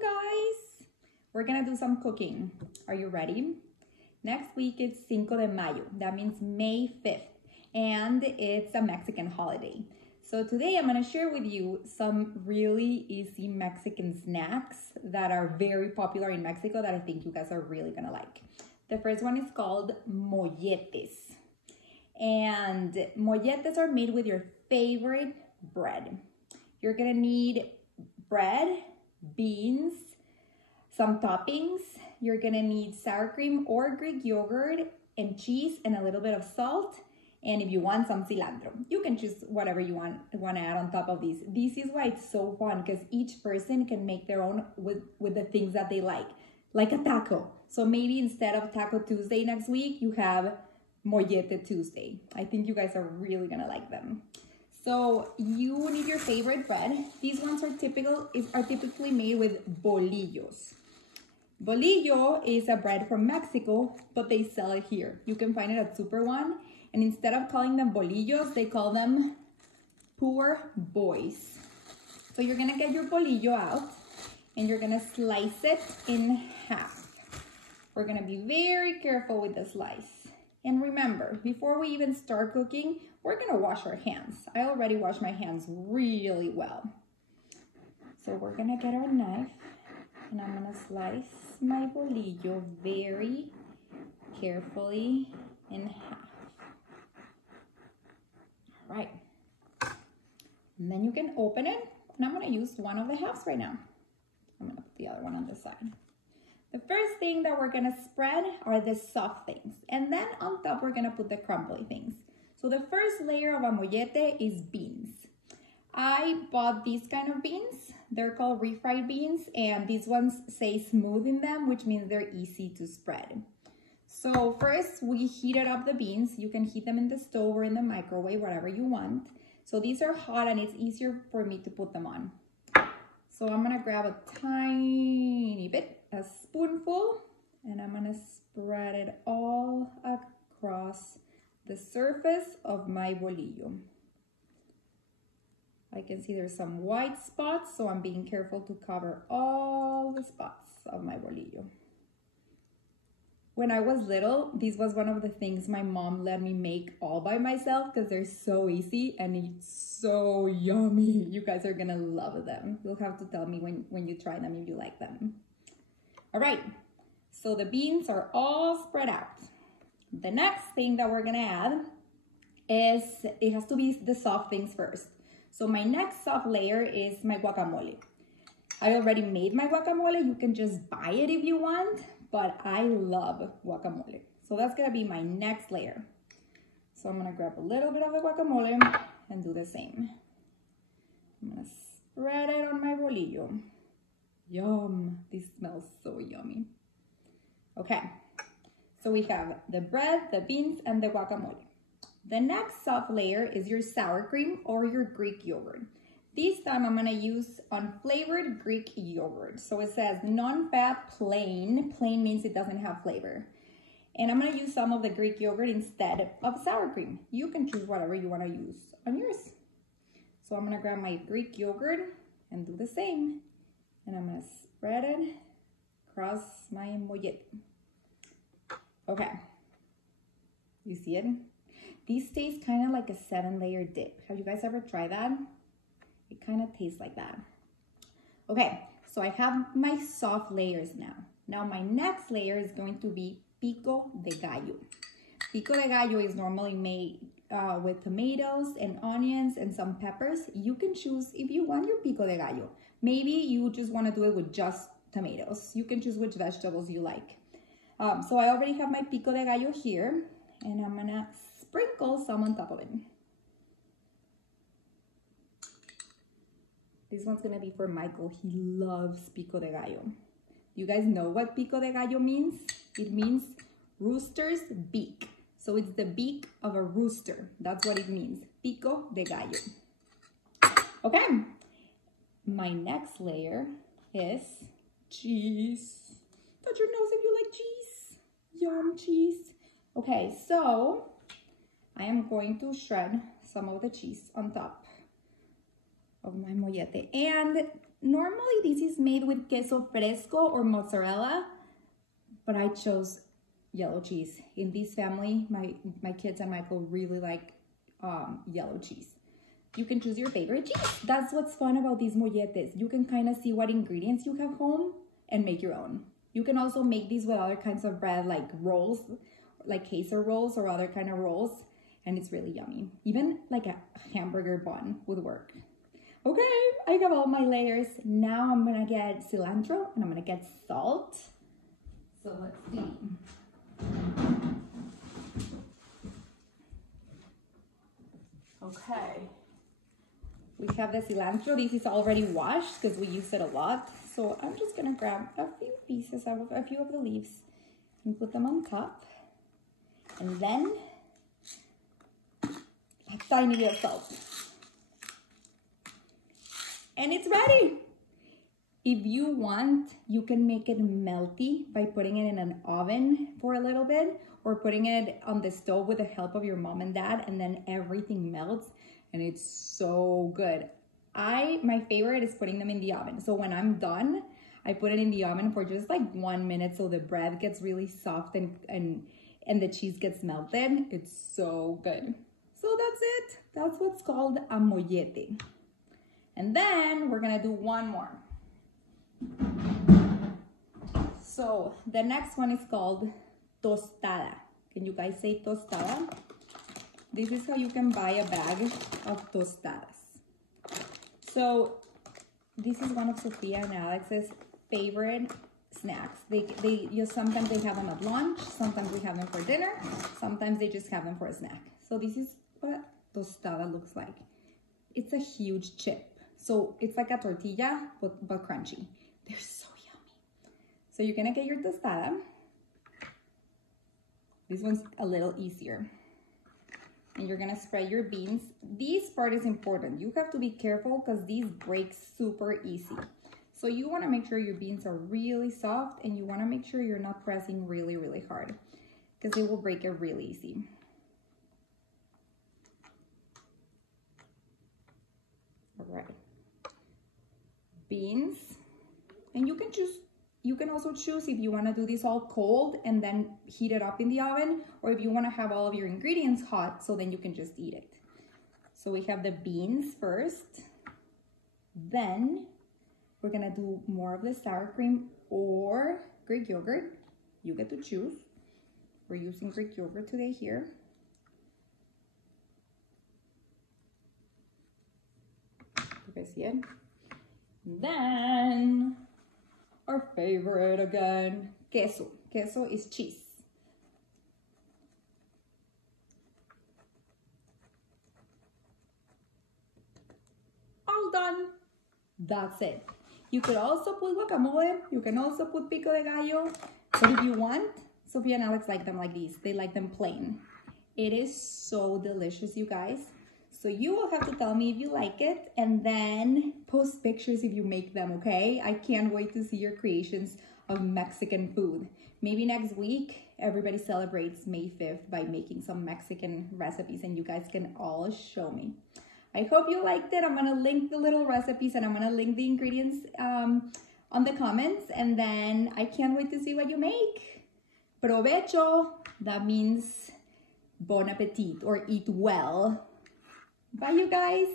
guys. We're gonna do some cooking. Are you ready? Next week it's Cinco de Mayo. That means May 5th. And it's a Mexican holiday. So today I'm gonna share with you some really easy Mexican snacks that are very popular in Mexico that I think you guys are really gonna like. The first one is called molletes. And molletes are made with your favorite bread. You're gonna need bread, beans, some toppings. You're gonna need sour cream or Greek yogurt and cheese and a little bit of salt. And if you want some cilantro, you can choose whatever you want to add on top of these. This is why it's so fun because each person can make their own with the things that they like a taco. So maybe instead of Taco Tuesday next week, you have Mollete Tuesday. I think you guys are really gonna like them. So you need your favorite bread. These ones are typically made with bolillos. Bolillo is a bread from Mexico, but they sell it here. You can find it at Super One. And instead of calling them bolillos, they call them poor boys. So you're gonna get your bolillo out and you're gonna slice it in half. We're gonna be very careful with the slice. And remember, before we even start cooking, we're gonna wash our hands. I already washed my hands really well. So we're gonna get our knife and I'm gonna slice my bolillo very carefully in half. All right. And then you can open it. And I'm gonna use one of the halves right now. I'm gonna put the other one on the side. The first thing that we're gonna spread are the soft things. And then on top, we're gonna put the crumbly things. So the first layer of a mollete is beans. I bought these kind of beans. They're called refried beans. And these ones say smooth in them, which means they're easy to spread. So first we heated up the beans. You can heat them in the stove or in the microwave, whatever you want. So these are hot and it's easier for me to put them on. So I'm gonna grab a tiny bit, a spoonful, and I'm gonna spread it all across the surface of my bolillo. I can see there's some white spots, so I'm being careful to cover all the spots of my bolillo. When I was little, this was one of the things my mom let me make all by myself because they're so easy and it's so yummy. You guys are gonna love them. You'll have to tell me when you try them if you like them. All right, so the beans are all spread out. The next thing that we're gonna add is, it has to be the soft things first. So my next soft layer is my guacamole. I already made my guacamole. You can just buy it if you want. But I love guacamole. So that's gonna be my next layer. So I'm gonna grab a little bit of the guacamole and do the same. I'm gonna spread it on my bolillo. Yum, this smells so yummy. Okay, so we have the bread, the beans, and the guacamole. The next soft layer is your sour cream or your Greek yogurt. This time I'm gonna use unflavored Greek yogurt. So it says non-fat plain. Plain means it doesn't have flavor. And I'm gonna use some of the Greek yogurt instead of sour cream. You can choose whatever you wanna use on yours. So I'm gonna grab my Greek yogurt and do the same. And I'm gonna spread it across my mollete. Okay, you see it? This tastes kind of like a 7-layer dip. Have you guys ever tried that? It kind of tastes like that. Okay, so I have my soft layers now. Now my next layer is going to be pico de gallo. Pico de gallo is normally made with tomatoes and onions and some peppers. You can choose if you want your pico de gallo. Maybe you just want to do it with just tomatoes. You can choose which vegetables you like. So I already have my pico de gallo here and I'm gonna sprinkle some on top of it. This one's gonna be for Michael. He loves pico de gallo. You guys know what pico de gallo means? It means rooster's beak. So it's the beak of a rooster. That's what it means, pico de gallo. Okay, my next layer is cheese. Touch your nose if you like cheese. Yum, cheese. Okay, so I am going to shred some of the cheese on top of my mollete. And normally this is made with queso fresco or mozzarella, but I chose yellow cheese. In this family, my kids and Michael really like yellow cheese. You can choose your favorite cheese. That's what's fun about these molletes. You can kind of see what ingredients you have home and make your own. You can also make these with other kinds of bread, like rolls, like queso rolls or other kind of rolls, and it's really yummy. Even like a hamburger bun would work. Okay, I have all my layers. Now I'm gonna get cilantro and I'm gonna get salt. So let's see. Okay. We have the cilantro. This is already washed because we use it a lot. So I'm just gonna grab a few pieces of a few of the leaves and put them on top. And then a tiny bit of salt. And it's ready. If you want, you can make it melty by putting it in an oven for a little bit or putting it on the stove with the help of your mom and dad, and then everything melts and it's so good. My favorite is putting them in the oven. So when I'm done, I put it in the oven for just like 1 minute so the bread gets really soft and the cheese gets melted. It's so good. So that's it. That's what's called a mollete. And then we're gonna do one more. So the next one is called tostada. Can you guys say tostada? This is how you can buy a bag of tostadas. So this is one of Sophia and Alex's favorite snacks. Sometimes they have them at lunch, sometimes we have them for dinner, sometimes they just have them for a snack. So this is what tostada looks like. It's a huge chip. So it's like a tortilla, but crunchy. They're so yummy. So you're gonna get your tostada. This one's a little easier. And you're gonna spread your beans. This part is important. You have to be careful because these break super easy. So you wanna make sure your beans are really soft and you wanna make sure you're not pressing really, really hard because they will break it really easy. All right. Beans, and you can also choose if you want to do this all cold and then heat it up in the oven, or if you want to have all of your ingredients hot so then you can just eat it. So we have the beans first, then we're gonna do more of the sour cream or Greek yogurt. You get to choose. We're using Greek yogurt today here. You guys see it? Then our favorite again, queso. Queso is cheese. All done. That's it. You could also put guacamole. You can also put pico de gallo. But if you want, Sophia and Alex like them like these. They like them plain. It is so delicious, you guys. So you will have to tell me if you like it and then post pictures if you make them, okay? I can't wait to see your creations of Mexican food. Maybe next week, everybody celebrates May 5th by making some Mexican recipes and you guys can all show me. I hope you liked it. I'm gonna link the little recipes and I'm gonna link the ingredients on the comments, and then I can't wait to see what you make. Provecho, that means bon appetit or eat well. Bye, you guys.